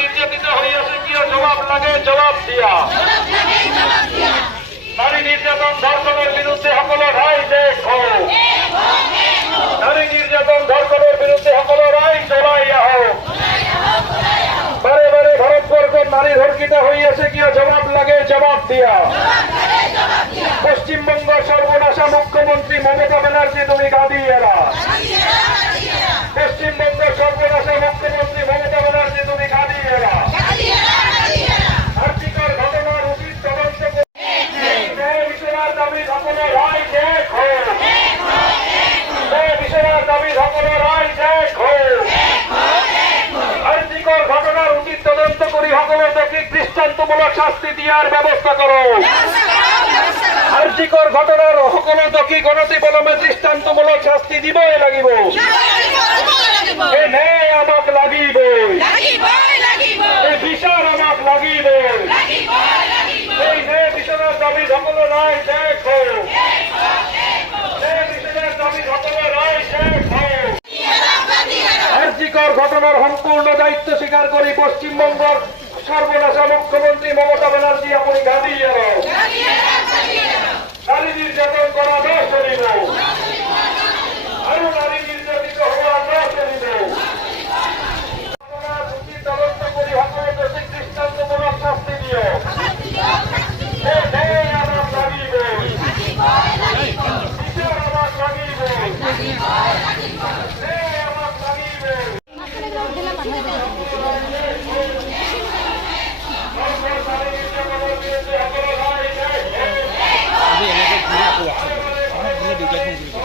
নির্যাতিত হইয়াছে কি জবাব লাগে জবাব দিয়া নারী নির্যাতন ধর্ষণের বিরুদ্ধে সকল রায় দেখো নারী নির্যাতন ধর্ষণের বিরুদ্ধে সকল রায় চলাইয়া হোক বারে বারে ভারতবর্ষের নারী ধর্ষিত হইয়াছে কি জবাব লাগে জবাব দিয়া পশ্চিমবঙ্গ সর্বনাশা মুখ্যমন্ত্রী মমতা ব্যানার্জি তুমি গাদিয়েরা পশ্চিমবঙ্গ সর্বনাশা মুখ্যমন্ত্রী মমতা ব্যানার্জি তুমি গাদিয়েরা আর্থিকর ঘটনার উচিত তদন্ত বিষয়ের দাবি সকল রায় দেখো বিষয়ের দাবি সকল রায় দেখো আর্থিকর ঘটনার উচিত তদন্ত করি সকল দোষী দৃষ্টান্তমূলক শাস্তি দেওয়ার ব্যবস্থা করো আর্থিকর ঘটনার সকল দোষী গণতিবলমে দৃষ্টান্তমূলক শাস্তি দিবই লাগিব আমাক লাগিব এই বিচার আমাক লাগিব এই বিচারের দাবি সকল রায় দেখো বিচারের দাবি সকল রায় দেখো আর্থিকর ঘটনার সম্পূর্ণ দায়িত্ব স্বীকার করি পশ্চিমবঙ্গ সর্বনাশা মুখ্যমন্ত্রী মমতা ব্যানার্জি আপনি গাদিয়ে নারী নির্যাতন করা না চলিব আরো নারী নির্যাতিত হওয়া না চলিব তদন্ত করি সকল দোষী দৃষ্টান্তমূলক শাস্তি দিও আমার লাগিব বিচার আমার লাগিব আমার লাগিব আমি এনেকে ঘুরে আসো আমার দুটো ফোন করি